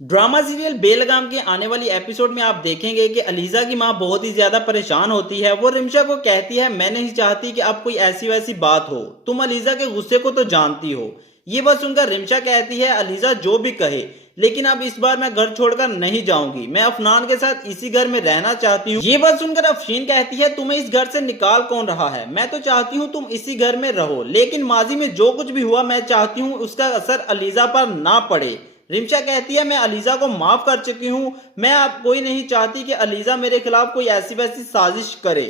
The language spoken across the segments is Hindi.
ड्रामा सीरियल बेलगाम के आने वाली एपिसोड में आप देखेंगे कि अलीजा की मां बहुत ही ज्यादा परेशान होती है। वो रिमशा को कहती है, मैं नहीं चाहती कि अब कोई ऐसी वैसी बात हो, तुम अलीजा के गुस्से को तो जानती हो। ये बात सुनकर रिमशा कहती है, अलीजा जो भी कहे, लेकिन अब इस बार मैं घर छोड़कर नहीं जाऊंगी, मैं अफनान के साथ इसी घर में रहना चाहती हूँ। ये बात सुनकर अफशीन कहती है, तुम्हें इस घर से निकाल कौन रहा है, मैं तो चाहती हूँ तुम इसी घर में रहो, लेकिन माजी में जो कुछ भी हुआ मैं चाहती हूँ उसका असर अलीजा पर ना पड़े। रिमशा कहती है, मैं अलीजा को माफ कर चुकी हूँ, मैं अब कोई नहीं चाहती कि अलीजा मेरे खिलाफ कोई ऐसी वैसी साजिश करे।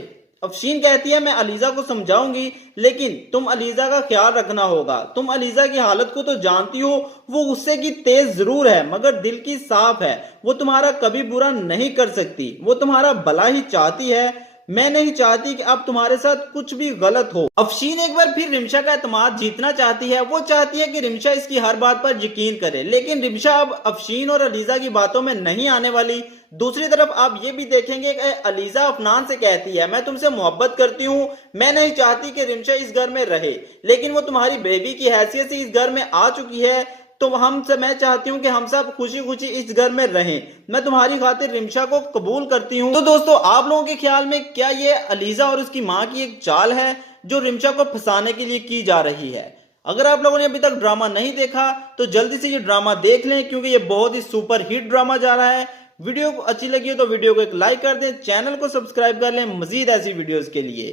अफशीन कहती है, मैं अलीजा को समझाऊंगी, लेकिन तुम अलीजा का ख्याल रखना होगा, तुम अलीजा की हालत को तो जानती हो, वो गुस्से की तेज जरूर है मगर दिल की साफ है, वो तुम्हारा कभी बुरा नहीं कर सकती, वो तुम्हारा भला ही चाहती है। मैं नहीं चाहती कि अब तुम्हारे साथ कुछ भी गलत हो। अफशीन एक बार फिर रिमशा का एतमाद जीतना चाहती है। वो चाहती है कि रिमशा इसकी हर बात पर यकीन करे, लेकिन रिमशा अब अफशीन और अलीजा की बातों में नहीं आने वाली। दूसरी तरफ आप ये भी देखेंगे कि अलीजा अफनान से कहती है, मैं तुमसे मोहब्बत करती हूँ, मैं नहीं चाहती कि रिमशा इस घर में रहे, लेकिन वो तुम्हारी बेबी की हैसियत से इस घर में आ चुकी है, तो मैं चाहती हूँ कि हम सब खुशी खुशी इस घर में रहें, मैं तुम्हारी खातिर रिमशा को कबूल करती हूँ। तो दोस्तों, आप लोगों के ख्याल में क्या ये अलीजा और उसकी माँ की एक चाल है जो रिमशा को फंसाने के लिए की जा रही है? अगर आप लोगों ने अभी तक ड्रामा नहीं देखा तो जल्दी से ये ड्रामा देख लें, क्योंकि ये बहुत ही सुपर हिट ड्रामा जा रहा है। वीडियो को अच्छी लगी हो तो वीडियो को एक लाइक कर दें, चैनल को सब्सक्राइब कर लें मजीद ऐसी वीडियोस के लिए।